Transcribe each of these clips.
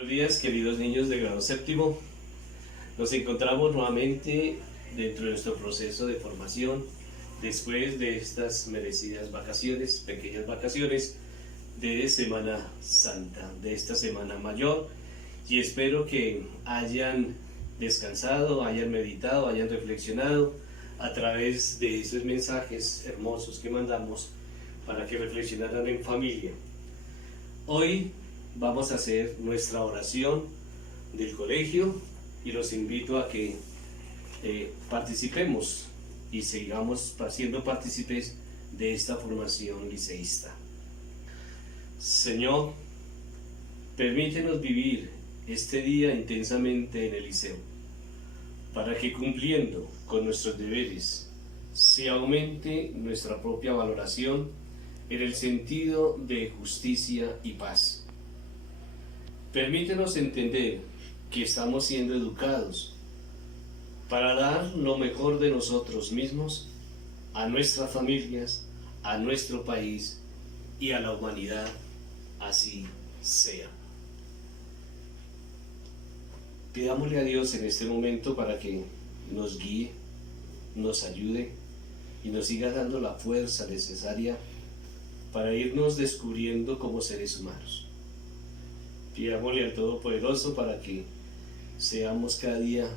Buenos días, queridos niños de grado séptimo. Nos encontramos nuevamente dentro de nuestro proceso de formación después de estas merecidas vacaciones, pequeñas vacaciones de Semana Santa, de esta Semana Mayor, y espero que hayan descansado, hayan meditado, hayan reflexionado a través de esos mensajes hermosos que mandamos para que reflexionaran en familia. Hoy vamos a hacer nuestra oración del colegio y los invito a que participemos y sigamos siendo partícipes de esta formación liceísta. Señor, permítenos vivir este día intensamente en el liceo, para que cumpliendo con nuestros deberes se aumente nuestra propia valoración en el sentido de justicia y paz. Permítenos entender que estamos siendo educados para dar lo mejor de nosotros mismos a nuestras familias, a nuestro país y a la humanidad, así sea. Pidámosle a Dios en este momento para que nos guíe, nos ayude y nos siga dando la fuerza necesaria para irnos descubriendo como seres humanos. Pidámosle al Todopoderoso para que seamos cada día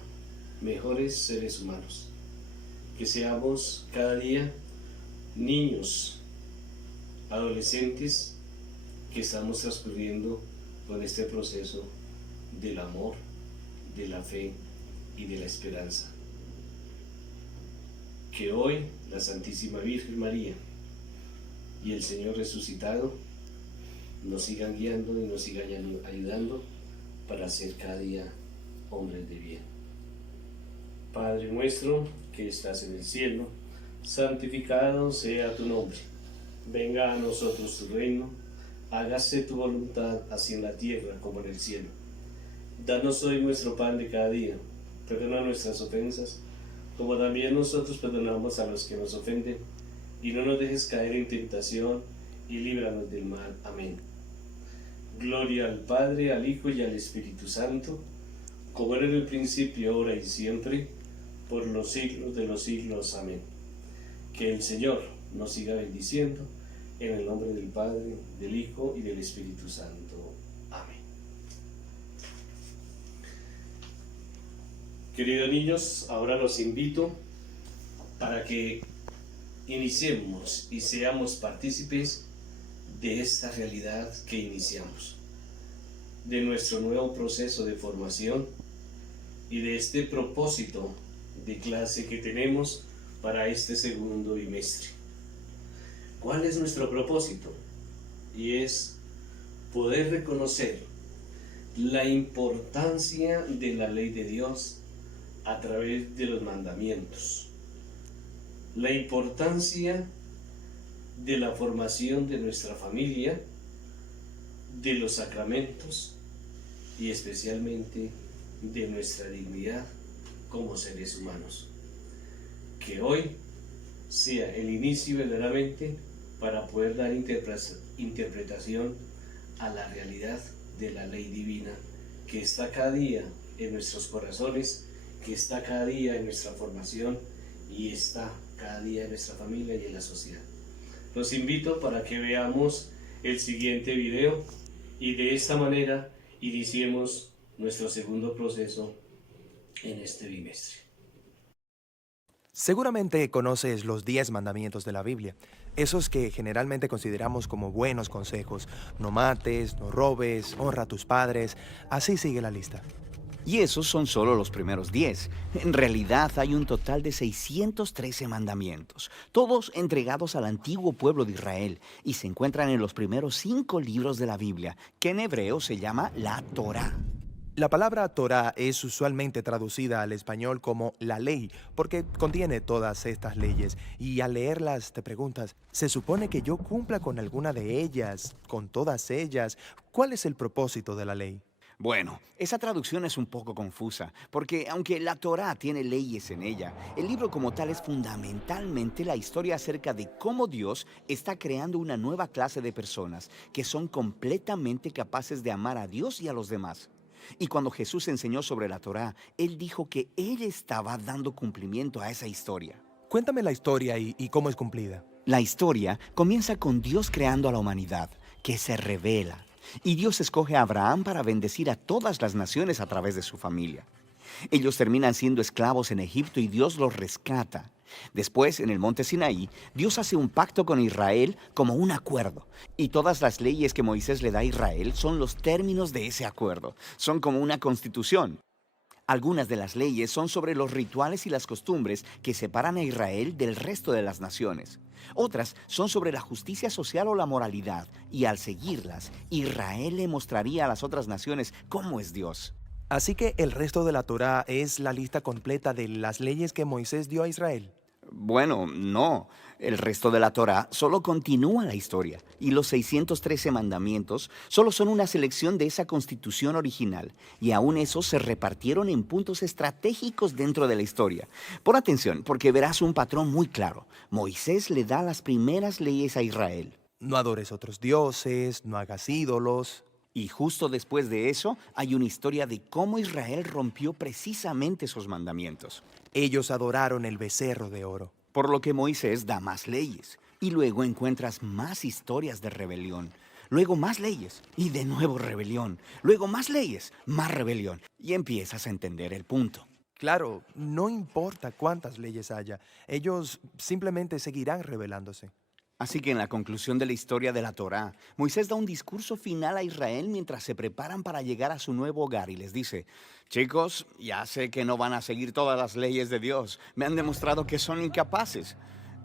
mejores seres humanos, que seamos cada día niños, adolescentes, que estamos transcurriendo con este proceso del amor, de la fe y de la esperanza. Que hoy la Santísima Virgen María y el Señor resucitado nos sigan guiando y nos sigan ayudando para ser cada día hombres de bien. Padre nuestro que estás en el cielo, santificado sea tu nombre. Venga a nosotros tu reino, hágase tu voluntad así en la tierra como en el cielo. Danos hoy nuestro pan de cada día, perdona nuestras ofensas, como también nosotros perdonamos a los que nos ofenden, y no nos dejes caer en tentación, y líbranos del mal. Amén. Gloria al Padre, al Hijo y al Espíritu Santo, como era en el principio, ahora y siempre, por los siglos de los siglos. Amén. Que el Señor nos siga bendiciendo, en el nombre del Padre, del Hijo y del Espíritu Santo. Amén. Queridos niños, ahora los invito para que iniciemos y seamos partícipes de esta realidad que iniciamos, de nuestro nuevo proceso de formación y de este propósito de clase que tenemos para este segundo bimestre. ¿Cuál es nuestro propósito? Y es poder reconocer la importancia de la ley de Dios a través de los mandamientos, la importancia de la formación de nuestra familia, de los sacramentos y especialmente de nuestra dignidad como seres humanos. Que hoy sea el inicio verdaderamente para poder dar interpretación a la realidad de la ley divina que está cada día en nuestros corazones, que está cada día en nuestra formación y está cada día en nuestra familia y en la sociedad. Los invito para que veamos el siguiente video y de esta manera iniciemos nuestro segundo proceso en este bimestre. Seguramente conoces los 10 mandamientos de la Biblia, esos que generalmente consideramos como buenos consejos. No mates, no robes, honra a tus padres, así sigue la lista. Y esos son solo los primeros 10. En realidad hay un total de 613 mandamientos, todos entregados al antiguo pueblo de Israel, y se encuentran en los primeros 5 libros de la Biblia, que en hebreo se llama la Torá. La palabra Torá es usualmente traducida al español como la ley, porque contiene todas estas leyes, y al leerlas te preguntas, ¿se supone que yo cumpla con alguna de ellas, con todas ellas? ¿Cuál es el propósito de la ley? Bueno, esa traducción es un poco confusa, porque aunque la Torá tiene leyes en ella, el libro como tal es fundamentalmente la historia acerca de cómo Dios está creando una nueva clase de personas que son completamente capaces de amar a Dios y a los demás. Y cuando Jesús enseñó sobre la Torá, Él dijo que Él estaba dando cumplimiento a esa historia. Cuéntame la historia y cómo es cumplida. La historia comienza con Dios creando a la humanidad, que se revela. Y Dios escoge a Abraham para bendecir a todas las naciones a través de su familia. Ellos terminan siendo esclavos en Egipto y Dios los rescata. Después, en el monte Sinaí, Dios hace un pacto con Israel como un acuerdo. Y todas las leyes que Moisés le da a Israel son los términos de ese acuerdo. Son como una constitución. Algunas de las leyes son sobre los rituales y las costumbres que separan a Israel del resto de las naciones. Otras son sobre la justicia social o la moralidad, y al seguirlas, Israel le mostraría a las otras naciones cómo es Dios. Así que el resto de la Torá es la lista completa de las leyes que Moisés dio a Israel. Bueno, no. El resto de la Torá solo continúa la historia, y los 613 mandamientos solo son una selección de esa constitución original, y aún esos se repartieron en puntos estratégicos dentro de la historia. Pon atención, porque verás un patrón muy claro. Moisés le da las primeras leyes a Israel. No adores otros dioses, no hagas ídolos. Y justo después de eso, hay una historia de cómo Israel rompió precisamente esos mandamientos. Ellos adoraron el becerro de oro. Por lo que Moisés da más leyes. Y luego encuentras más historias de rebelión. Luego más leyes. Y de nuevo rebelión. Luego más leyes. Más rebelión. Y empiezas a entender el punto. Claro, no importa cuántas leyes haya, ellos simplemente seguirán rebelándose. Así que en la conclusión de la historia de la Torá, Moisés da un discurso final a Israel mientras se preparan para llegar a su nuevo hogar y les dice: chicos, ya sé que no van a seguir todas las leyes de Dios, me han demostrado que son incapaces.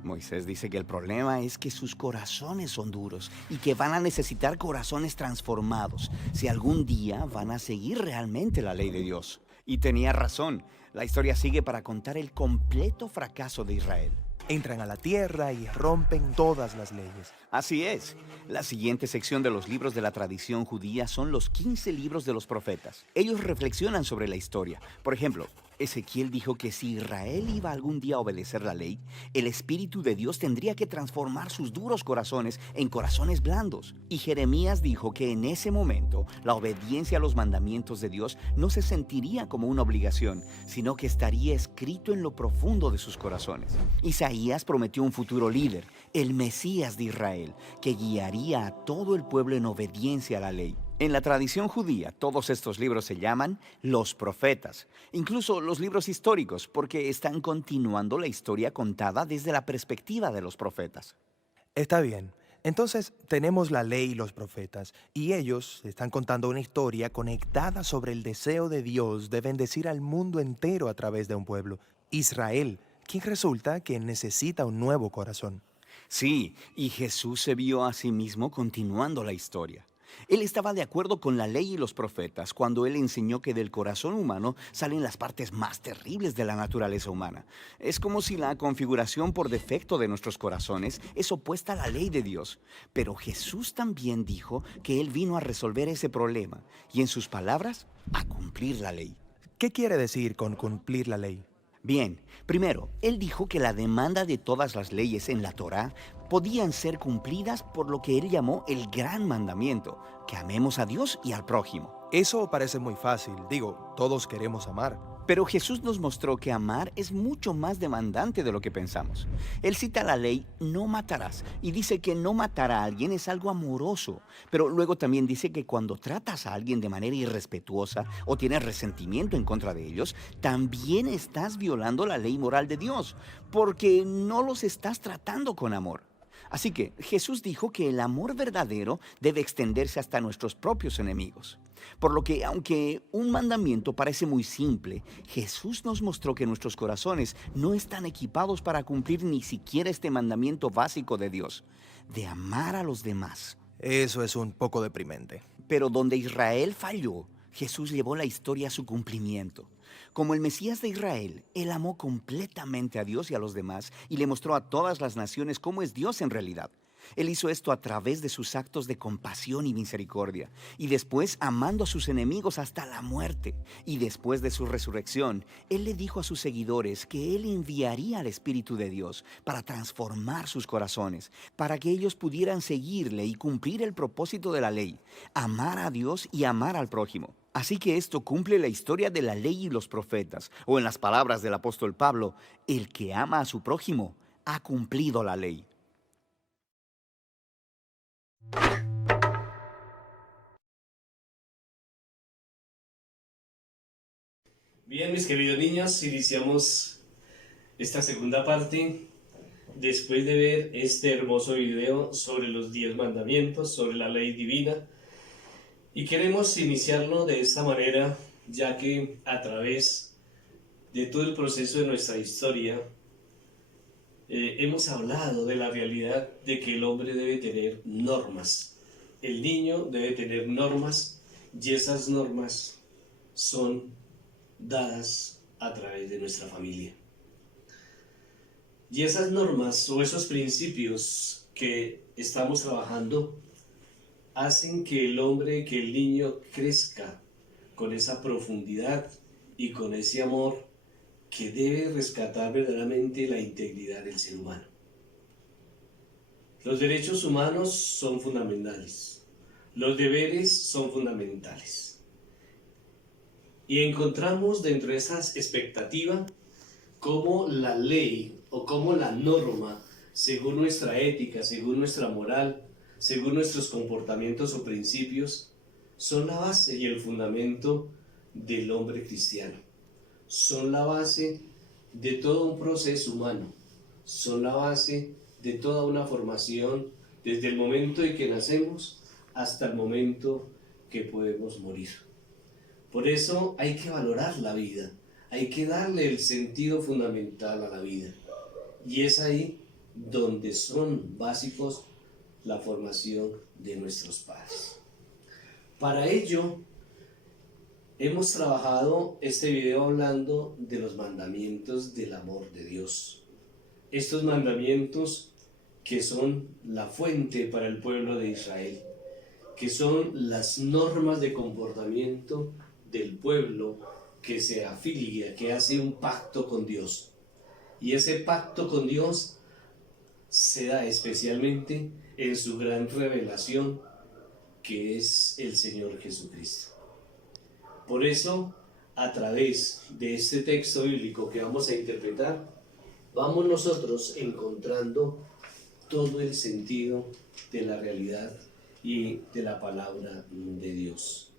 Moisés dice que el problema es que sus corazones son duros y que van a necesitar corazones transformados si algún día van a seguir realmente la ley de Dios. Y tenía razón, la historia sigue para contar el completo fracaso de Israel. Entran a la tierra y rompen todas las leyes. Así es. La siguiente sección de los libros de la tradición judía son los 15 libros de los profetas. Ellos reflexionan sobre la historia. Por ejemplo, Ezequiel dijo que si Israel iba algún día a obedecer la ley, el Espíritu de Dios tendría que transformar sus duros corazones en corazones blandos. Y Jeremías dijo que en ese momento la obediencia a los mandamientos de Dios no se sentiría como una obligación, sino que estaría escrito en lo profundo de sus corazones. Isaías prometió un futuro líder, el Mesías de Israel, que guiaría a todo el pueblo en obediencia a la ley. En la tradición judía, todos estos libros se llaman los profetas, incluso los libros históricos, porque están continuando la historia contada desde la perspectiva de los profetas. Está bien. Entonces tenemos la ley y los profetas, y ellos están contando una historia conectada sobre el deseo de Dios de bendecir al mundo entero a través de un pueblo, Israel, quien resulta que necesita un nuevo corazón. Sí, y Jesús se vio a sí mismo continuando la historia. Él estaba de acuerdo con la ley y los profetas cuando él enseñó que del corazón humano salen las partes más terribles de la naturaleza humana. Es como si la configuración por defecto de nuestros corazones es opuesta a la ley de Dios. Pero Jesús también dijo que él vino a resolver ese problema y, en sus palabras, a cumplir la ley. ¿Qué quiere decir con cumplir la ley? Bien, primero, él dijo que la demanda de todas las leyes en la Torá podían ser cumplidas por lo que él llamó el gran mandamiento, que amemos a Dios y al prójimo. Eso parece muy fácil, digo, todos queremos amar. Pero Jesús nos mostró que amar es mucho más demandante de lo que pensamos. Él cita la ley, no matarás, y dice que no matar a alguien es algo amoroso. Pero luego también dice que cuando tratas a alguien de manera irrespetuosa o tienes resentimiento en contra de ellos, también estás violando la ley moral de Dios, porque no los estás tratando con amor. Así que Jesús dijo que el amor verdadero debe extenderse hasta nuestros propios enemigos. Por lo que, aunque un mandamiento parece muy simple, Jesús nos mostró que nuestros corazones no están equipados para cumplir ni siquiera este mandamiento básico de Dios, de amar a los demás. Eso es un poco deprimente. Pero donde Israel falló, Jesús llevó la historia a su cumplimiento. Como el Mesías de Israel, él amó completamente a Dios y a los demás y le mostró a todas las naciones cómo es Dios en realidad. Él hizo esto a través de sus actos de compasión y misericordia, y después amando a sus enemigos hasta la muerte. Y después de su resurrección, Él le dijo a sus seguidores que Él enviaría al Espíritu de Dios para transformar sus corazones, para que ellos pudieran seguirle y cumplir el propósito de la ley, amar a Dios y amar al prójimo. Así que esto cumple la historia de la ley y los profetas, o en las palabras del apóstol Pablo, el que ama a su prójimo ha cumplido la ley. Bien, mis queridos niños, iniciamos esta segunda parte después de ver este hermoso video sobre los 10 mandamientos, sobre la ley divina. Y queremos iniciarlo de esta manera, ya que a través de todo el proceso de nuestra historia, hemos hablado de la realidad de que el hombre debe tener normas. El niño debe tener normas y esas normas son dadas a través de nuestra familia. Y esas normas o esos principios que estamos trabajando hacen que el hombre, que el niño crezca con esa profundidad y con ese amor que debe rescatar verdaderamente la integridad del ser humano. Los derechos humanos son fundamentales, los deberes son fundamentales. Y encontramos dentro de esa expectativa cómo la ley o cómo la norma, según nuestra ética, según nuestra moral, según nuestros comportamientos o principios, son la base y el fundamento del hombre cristiano. Son la base de todo un proceso humano, son la base de toda una formación desde el momento en que nacemos hasta el momento que podemos morir. Por eso hay que valorar la vida, hay que darle el sentido fundamental a la vida. Y es ahí donde son básicos la formación de nuestros padres. Para ello, hemos trabajado este video hablando de los mandamientos del amor de Dios. Estos mandamientos que son la fuente para el pueblo de Israel, que son las normas de comportamiento del pueblo que se afilia, que hace un pacto con Dios. Y ese pacto con Dios se da especialmente en su gran revelación, que es el Señor Jesucristo. Por eso, a través de este texto bíblico que vamos a interpretar, vamos nosotros encontrando todo el sentido de la realidad y de la palabra de Dios.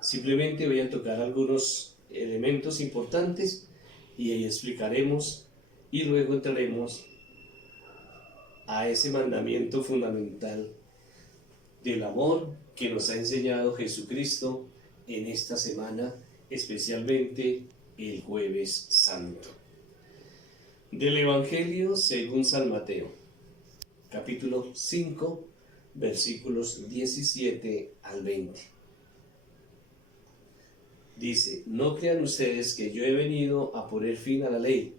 Simplemente voy a tocar algunos elementos importantes y ahí explicaremos y luego entraremos a ese mandamiento fundamental del amor que nos ha enseñado Jesucristo en esta semana, especialmente el Jueves Santo. Del Evangelio según San Mateo, capítulo 5, versículos 17 al 20. Dice: no crean ustedes que yo he venido a poner fin a la ley,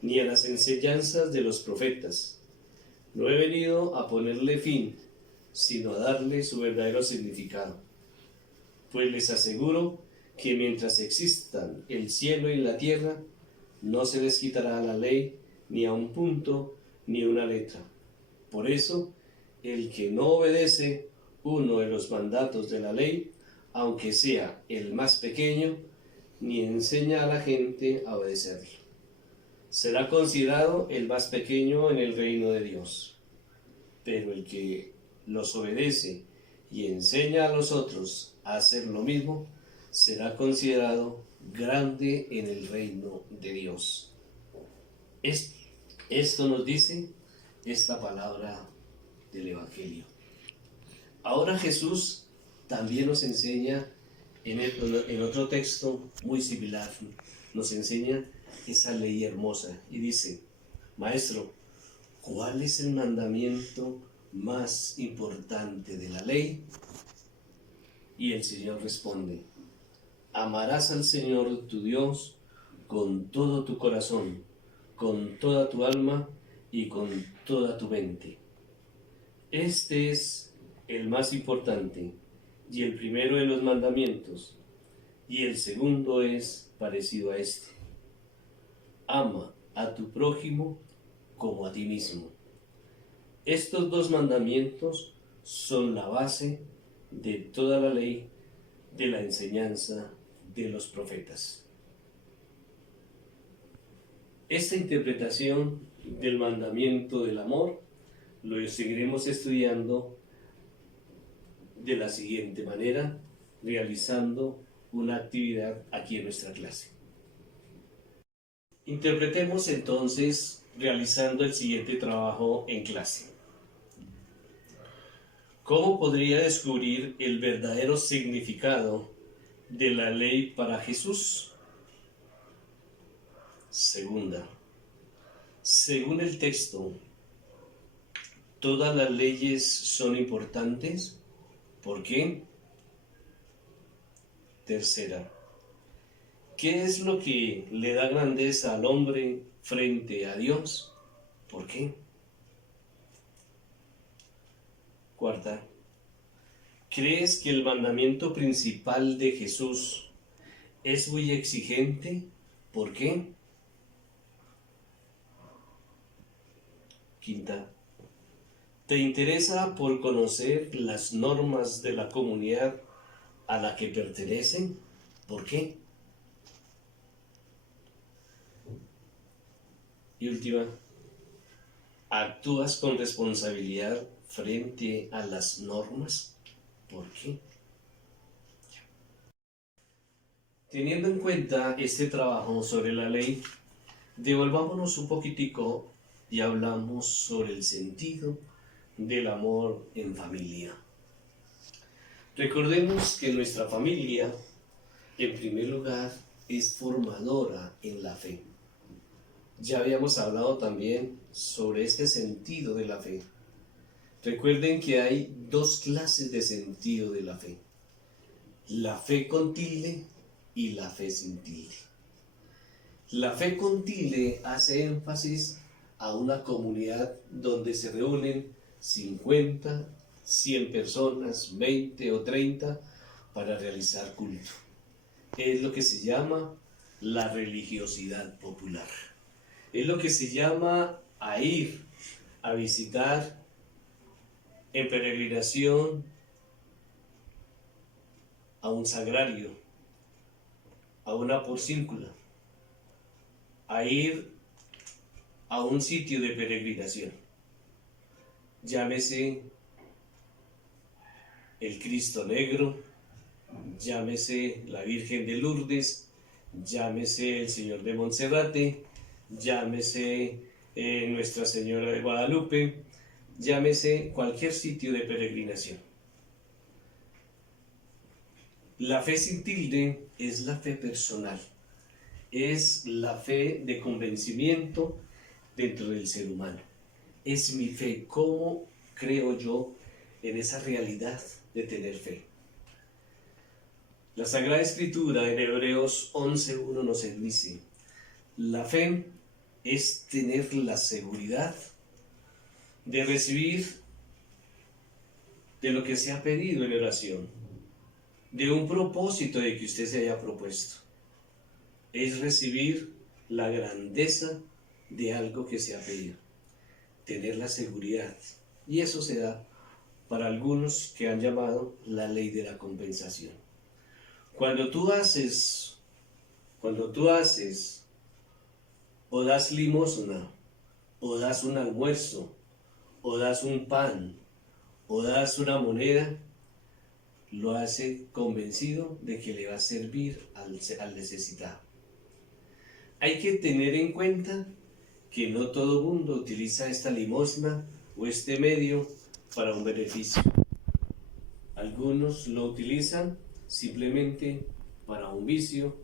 ni a las enseñanzas de los profetas. No he venido a ponerle fin, sino a darle su verdadero significado. Pues les aseguro que mientras existan el cielo y la tierra, no se les quitará la ley ni a un punto ni una letra. Por eso, el que no obedece uno de los mandatos de la ley, aunque sea el más pequeño, ni enseña a la gente a obedecerlo, será considerado el más pequeño en el reino de Dios. Pero el que los obedece y enseña a los otros a hacer lo mismo, será considerado grande en el reino de Dios. Esto nos dice esta palabra del Evangelio. Ahora Jesús también nos enseña en otro texto muy similar, nos enseña esa ley hermosa y dice: Maestro, ¿cuál es el mandamiento más importante de la ley? Y el Señor responde: amarás al Señor tu Dios con todo tu corazón, con toda tu alma y con toda tu mente. Este es el más importante y el primero de los mandamientos, y el segundo es parecido a este. Ama a tu prójimo como a ti mismo. Estos dos mandamientos son la base de toda la ley, de la enseñanza de los profetas. Esta interpretación del mandamiento del amor lo seguiremos estudiando de la siguiente manera, realizando una actividad aquí en nuestra clase. Interpretemos entonces realizando el siguiente trabajo en clase. ¿Cómo podría descubrir el verdadero significado de la ley para Jesús? Segunda, según el texto, ¿todas las leyes son importantes? ¿Por qué? Tercera, ¿qué es lo que le da grandeza al hombre frente a Dios? ¿Por qué? Cuarta, ¿crees que el mandamiento principal de Jesús es muy exigente? ¿Por qué? Quinta, ¿te interesa por conocer las normas de la comunidad a la que pertenecen? ¿Por qué? Y última, ¿actúas con responsabilidad frente a las normas? ¿Por qué? Teniendo en cuenta este trabajo sobre la ley, devolvámonos un poquitico y hablamos sobre el sentido del amor en familia. Recordemos que nuestra familia, en primer lugar, es formadora en la fe. Ya habíamos hablado también sobre este sentido de la fe. Recuerden que hay dos clases de sentido de la fe. La fe con tilde y la fe sin tilde. La fe con tilde hace énfasis a una comunidad donde se reúnen 50, 100 personas, 20 o 30 para realizar culto. Es lo que se llama la religiosidad popular. Es lo que se llama a ir a visitar en peregrinación a un sagrario, a una porcíncula, a ir a un sitio de peregrinación. Llámese el Cristo Negro, llámese la Virgen de Lourdes, llámese el Señor de Monserrate, llámese Nuestra Señora de Guadalupe, llámese cualquier sitio de peregrinación. La fe sin tilde es la fe personal, es la fe de convencimiento dentro del ser humano. Es mi fe, cómo creo yo en esa realidad de tener fe. La Sagrada Escritura en Hebreos 11:1 nos dice, la fe es tener la seguridad de recibir de lo que se ha pedido en oración, de un propósito de que usted se haya propuesto. Es recibir la grandeza de algo que se ha pedido, tener la seguridad. Y eso se da para algunos que han llamado la ley de la compensación. Cuando tú haces o das limosna, o das un almuerzo, o das un pan, o das una moneda, lo hace convencido de que le va a servir al necesitado. Hay que tener en cuenta que no todo mundo utiliza esta limosna o este medio para un beneficio. Algunos lo utilizan simplemente para un vicio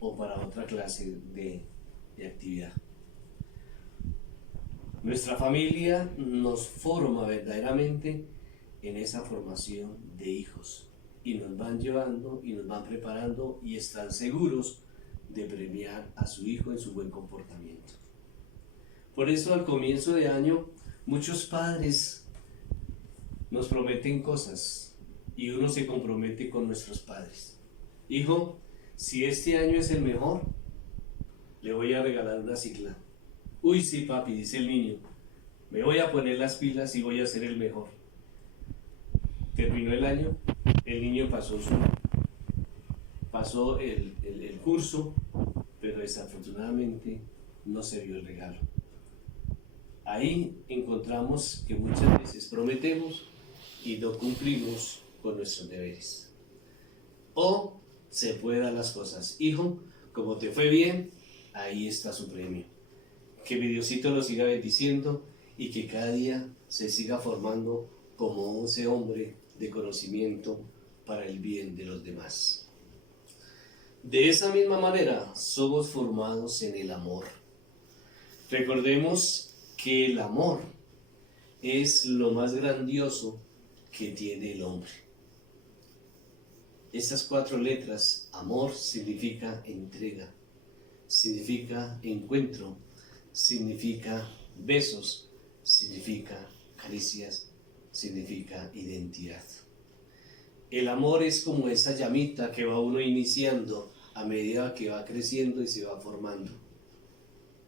o para otra clase de actividad. Nuestra familia nos forma verdaderamente en esa formación de hijos y nos van llevando y nos van preparando y están seguros de premiar a su hijo en su buen comportamiento. Por eso al comienzo de año muchos padres nos prometen cosas y uno se compromete con nuestros padres. Hijo, si este año es el mejor, le voy a regalar una cicla. Uy, sí, papi, dice el niño, me voy a poner las pilas y voy a ser el mejor. Terminó el año, el niño pasó el curso, pero desafortunadamente no se vio el regalo. Ahí encontramos que muchas veces prometemos y no cumplimos con nuestros deberes. O se puede dar las cosas. Hijo, como te fue bien, ahí está su premio. Que mi Diosito lo siga bendiciendo y que cada día se siga formando como ese hombre de conocimiento para el bien de los demás. De esa misma manera somos formados en el amor. Recordemos que el amor es lo más grandioso que tiene el hombre. Estas 4 letras, amor, significa entrega, significa encuentro, significa besos, significa caricias, significa identidad. El amor es como esa llamita que va uno iniciando a medida que va creciendo y se va formando.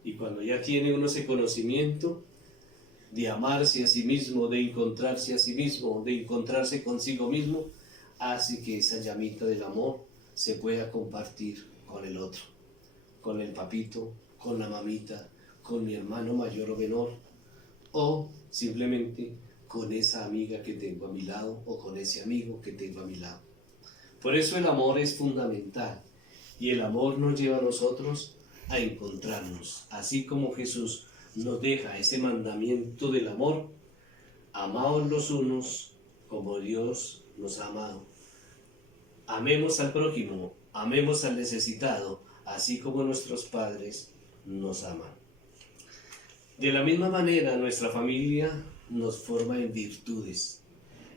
Y cuando ya tiene uno ese conocimiento de amarse a sí mismo, de encontrarse a sí mismo, de encontrarse consigo mismo, hace que esa llamita del amor se pueda compartir con el otro, con el papito, con la mamita, con mi hermano mayor o menor, o simplemente con esa amiga que tengo a mi lado o con ese amigo que tengo a mi lado. Por eso el amor es fundamental y el amor nos lleva a nosotros a encontrarnos, así como Jesús nos deja ese mandamiento del amor: amaos los unos como Dios nos ha amado. Amemos al prójimo, amemos al necesitado, así como nuestros padres nos aman. De la misma manera, nuestra familia nos forma en virtudes,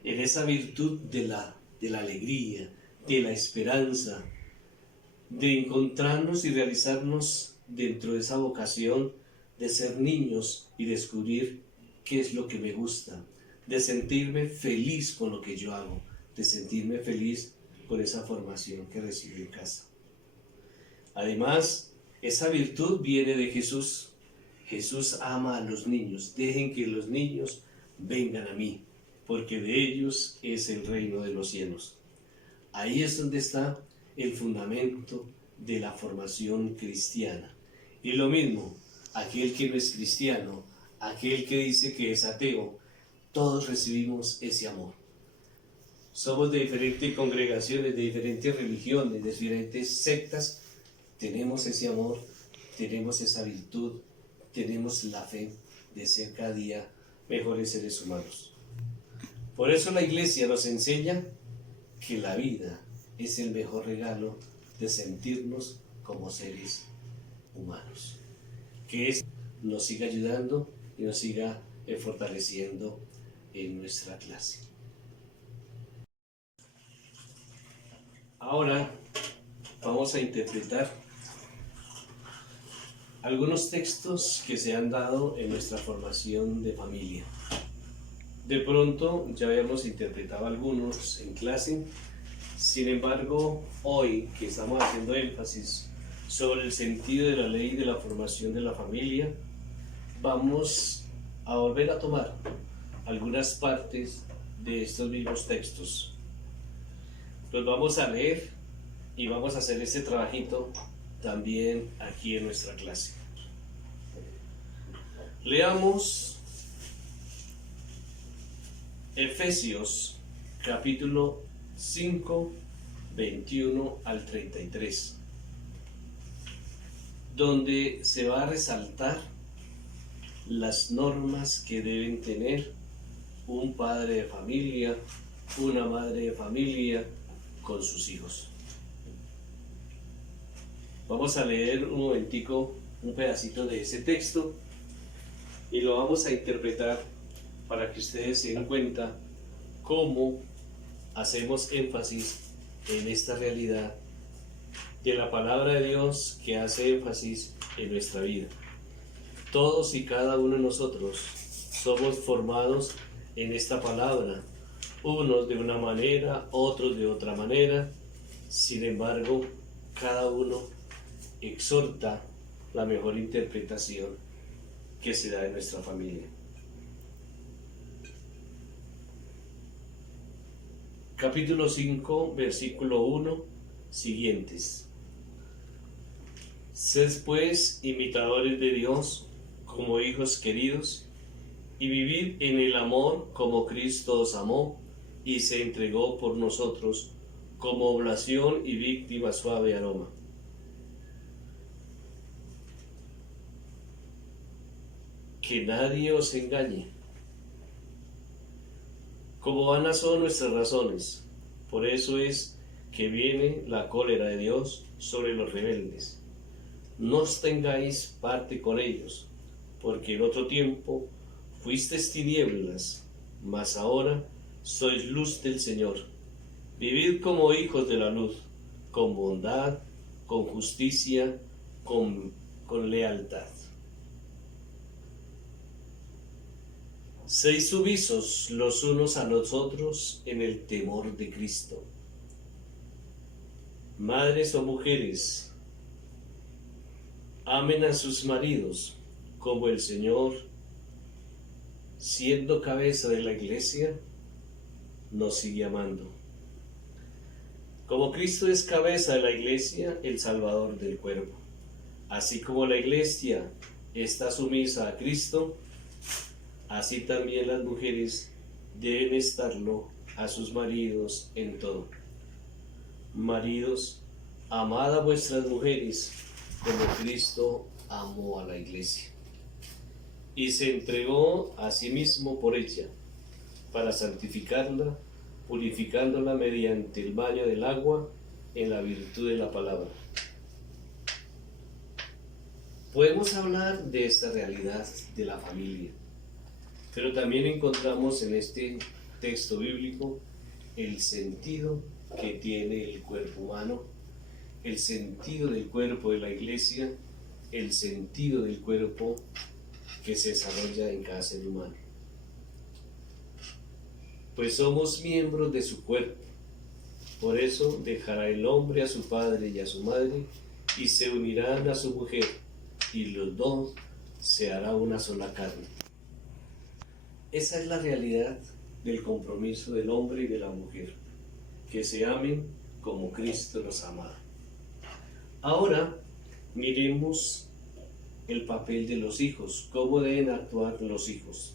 en esa virtud de la alegría, de la esperanza, de encontrarnos y realizarnos dentro de esa vocación de ser niños y descubrir qué es lo que me gusta, de sentirme feliz con lo que yo hago, de sentirme feliz con esa formación que recibí en casa. Además, esa virtud viene de Jesús. Jesús ama a los niños. Dejen que los niños vengan a mí, porque de ellos es el reino de los cielos. Ahí es donde está el fundamento de la formación cristiana. Y lo mismo, aquel que no es cristiano, aquel que dice que es ateo, todos recibimos ese amor. Somos de diferentes congregaciones, de diferentes religiones, de diferentes sectas. Tenemos ese amor, tenemos esa virtud, tenemos la fe de ser cada día mejores seres humanos. Por eso la Iglesia nos enseña que la vida es el mejor regalo de sentirnos como seres humanos. Que esto nos siga ayudando y nos siga fortaleciendo en nuestra clase. Ahora vamos a interpretar algunos textos que se han dado en nuestra formación de familia. De pronto ya habíamos interpretado algunos en clase, sin embargo, hoy que estamos haciendo énfasis sobre el sentido de la ley de la formación de la familia, vamos a volver a tomar algunas partes de estos mismos textos. Los vamos a leer y vamos a hacer este trabajito también aquí en nuestra clase. Leamos Efesios capítulo 5, 21 al 33, donde se va a resaltar las normas que deben tener un padre de familia, una madre de familia con sus hijos. Vamos a leer un momentico un pedacito de ese texto y lo vamos a interpretar para que ustedes se den cuenta cómo hacemos énfasis en esta realidad de la palabra de Dios que hace énfasis en nuestra vida. Todos y cada uno de nosotros somos formados en esta palabra, unos de una manera, otros de otra manera. Sin embargo, cada uno exhorta la mejor interpretación que se da en nuestra familia. Capítulo 5, versículo 1, siguientes. Sed pues imitadores de Dios como hijos queridos, y vivid en el amor como Cristo os amó y se entregó por nosotros como oblación y víctima suave aroma. Que nadie os engañe. Como vanas son nuestras razones, por eso es que viene la cólera de Dios sobre los rebeldes. No os tengáis parte con ellos, porque en otro tiempo fuisteis tinieblas, mas ahora sois luz del Señor. Vivid como hijos de la luz, con bondad, con justicia, con lealtad. Sed sumisos los unos a los otros en el temor de Cristo. Madres o mujeres, amen a sus maridos como el Señor, siendo cabeza de la iglesia, nos sigue amando. Como Cristo es cabeza de la iglesia, el Salvador del cuerpo. Así como la iglesia está sumisa a Cristo, así también las mujeres deben estarlo a sus maridos en todo. Maridos, amad a vuestras mujeres como Cristo amó a la iglesia y se entregó a sí mismo por ella, para santificarla, purificándola mediante el baño del agua en la virtud de la palabra. Podemos hablar de esta realidad de la familia, pero también encontramos en este texto bíblico el sentido que tiene el cuerpo humano, el sentido del cuerpo de la iglesia, el sentido del cuerpo que se desarrolla en cada ser humano. Pues somos miembros de su cuerpo. Por eso dejará el hombre a su padre y a su madre, y se unirán a su mujer, y los dos se hará una sola carne. Esa es la realidad del compromiso del hombre y de la mujer, que se amen como Cristo los amaba. Ahora miremos el papel de los hijos, cómo deben actuar los hijos.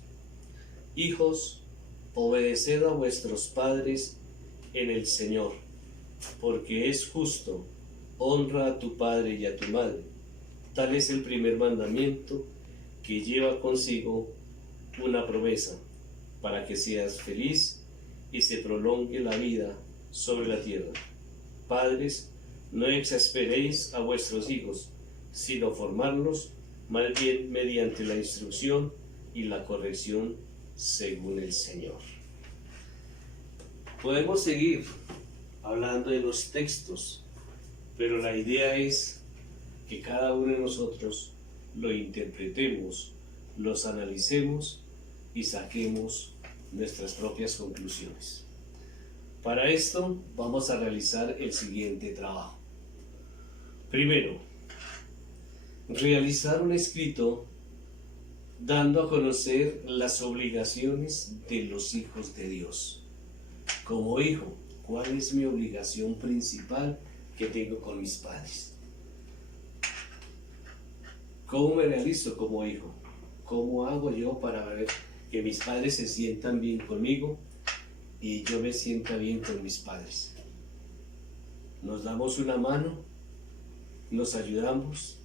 Hijos, obedeced a vuestros padres en el Señor, porque es justo. Honra a tu padre y a tu madre. Tal es el primer mandamiento, que lleva consigo una promesa, para que seas feliz y se prolongue la vida sobre la tierra. Padres, no exasperéis a vuestros hijos, sino formarlos más bien mediante la instrucción y la corrección según el Señor. Podemos seguir hablando de los textos, pero la idea es que cada uno de nosotros lo interpretemos, los analicemos y saquemos nuestras propias conclusiones. Para esto vamos a realizar el siguiente trabajo. Primero, realizar un escrito dando a conocer las obligaciones de los hijos de Dios. Como hijo, ¿cuál es mi obligación principal que tengo con mis padres? ¿Cómo me realizo como hijo? ¿Cómo hago yo para ver que mis padres se sientan bien conmigo y yo me sienta bien con mis padres? Nos damos una mano, nos ayudamos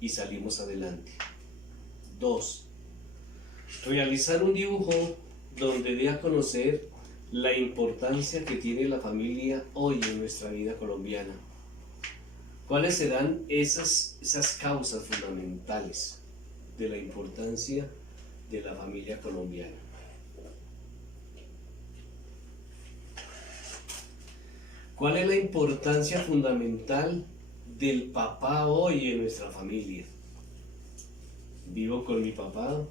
y salimos adelante. 2. Realizar un dibujo donde dé a conocer la importancia que tiene la familia hoy en nuestra vida colombiana. ¿Cuáles serán esas causas fundamentales de la importancia de la familia colombiana? ¿Cuál es la importancia fundamental del papá hoy en nuestra familia? vivo con mi papá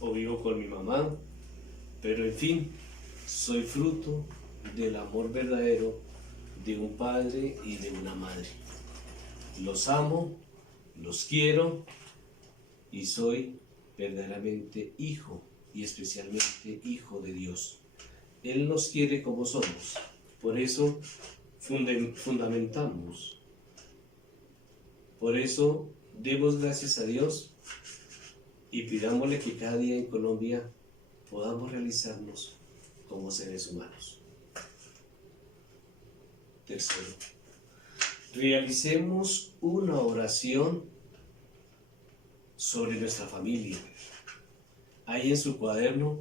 o vivo con mi mamá, pero en fin, soy fruto del amor verdadero de un padre y de una madre. Los amo, los quiero y soy verdaderamente hijo y especialmente hijo de Dios. Él nos quiere como somos. Por eso fundamentamos. Por eso demos gracias a Dios y pidámosle que cada día en Colombia podamos realizarnos como seres humanos. Tercero, realicemos una oración sobre nuestra familia. Ahí en su cuaderno,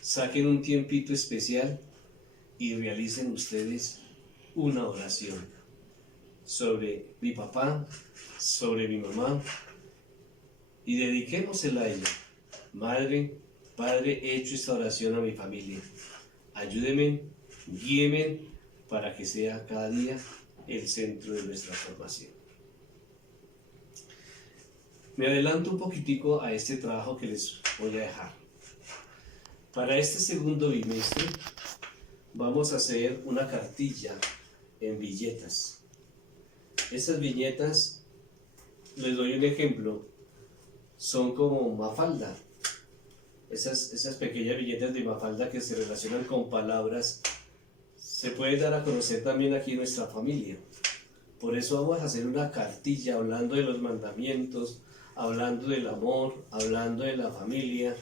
saquen un tiempito especial y realicen ustedes una oración sobre mi papá, sobre mi mamá, y dediquémosela a ella. Madre, Padre, he hecho esta oración a mi familia. Ayúdenme, guíenme para que sea cada día el centro de nuestra formación. Me adelanto un poquitico a este trabajo que les voy a dejar. Para este segundo bimestre vamos a hacer una cartilla en viñetas. Estas viñetas, les doy un ejemplo, son como Mafalda. Esas pequeñas viñetas de Mafalda que se relacionan con palabras se pueden dar a conocer también aquí en nuestra familia. Por eso vamos a hacer una cartilla hablando de los mandamientos, hablando del amor, hablando de la familia,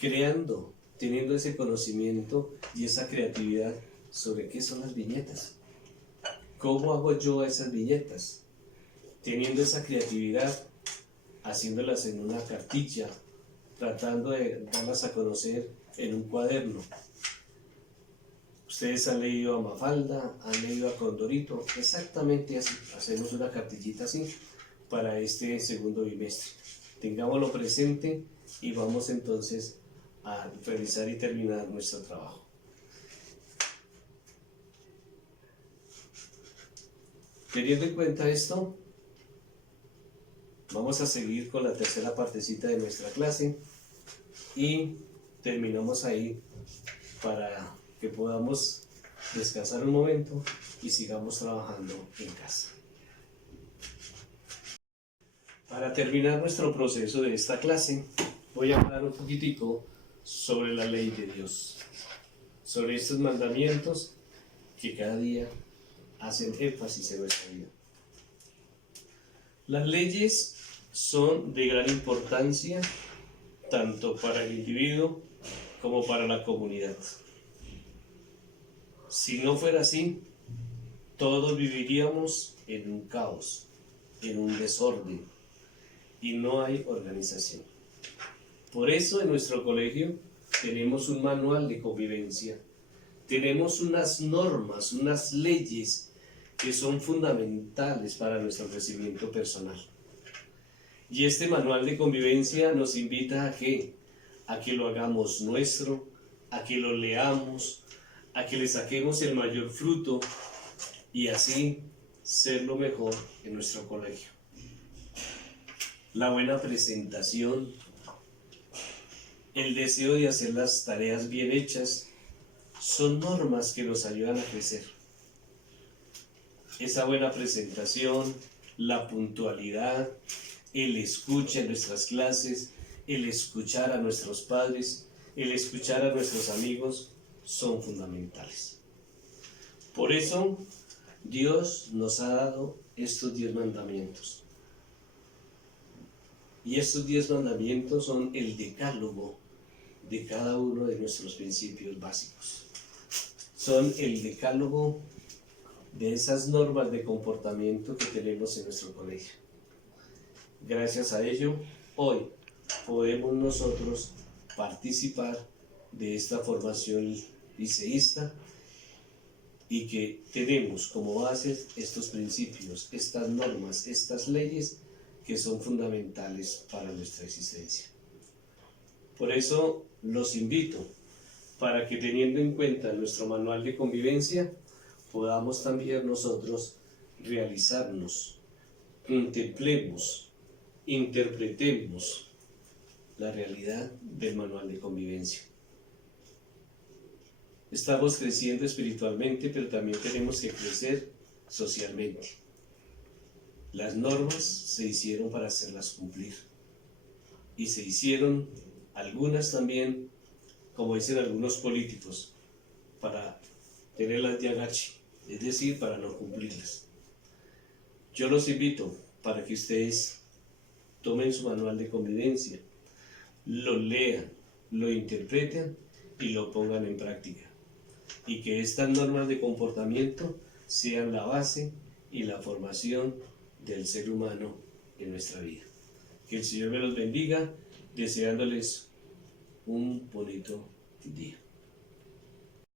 teniendo ese conocimiento y esa creatividad sobre qué son las viñetas. ¿Cómo hago yo esas viñetas? Teniendo esa creatividad, haciéndolas en una cartilla, tratando de darlas a conocer en un cuaderno. Ustedes han leído a Mafalda, han leído a Condorito, exactamente así. Hacemos una cartillita así para este segundo bimestre. Tengámoslo presente y vamos entonces a realizar y terminar nuestro trabajo. Teniendo en cuenta esto, vamos a seguir con la tercera partecita de nuestra clase y terminamos ahí para que podamos descansar un momento y sigamos trabajando en casa. Para terminar nuestro proceso de esta clase, voy a hablar un poquitico sobre la ley de Dios, sobre estos mandamientos que cada día hacen énfasis en nuestra vida. Las leyes son de gran importancia tanto para el individuo como para la comunidad. Si no fuera así, todos viviríamos en un caos, en un desorden, y no hay organización. Por eso en nuestro colegio tenemos un manual de convivencia, tenemos unas normas, unas leyes que son fundamentales para nuestro crecimiento personal. Y este manual de convivencia nos invita a que lo hagamos nuestro, a que lo leamos, a que le saquemos el mayor fruto y así ser lo mejor en nuestro colegio. La buena presentación, el deseo de hacer las tareas bien hechas, son normas que nos ayudan a crecer. Esa buena presentación, la puntualidad, el escucha en nuestras clases, el escuchar a nuestros padres, el escuchar a nuestros amigos, son fundamentales. Por eso, Dios nos ha dado estos 10 mandamientos. Y estos 10 mandamientos son el decálogo de cada uno de nuestros principios básicos. Son el decálogo de esas normas de comportamiento que tenemos en nuestro colegio. Gracias a ello, hoy podemos nosotros participar de esta formación liceísta y que tenemos como bases estos principios, estas normas, estas leyes que son fundamentales para nuestra existencia. Por eso los invito para que, teniendo en cuenta nuestro manual de convivencia, podamos también nosotros realizarnos, contemplemos, interpretemos la realidad del manual de convivencia. Estamos creciendo espiritualmente, pero también tenemos que crecer socialmente. Las normas se hicieron para hacerlas cumplir. Y se hicieron algunas también, como dicen algunos políticos, para tenerlas de agache, es decir, para no cumplirlas. Yo los invito para que ustedes tomen su manual de convivencia, lo lean, lo interpreten y lo pongan en práctica. Y que estas normas de comportamiento sean la base y la formación del ser humano en nuestra vida. Que el Señor me los bendiga, deseándoles un bonito día.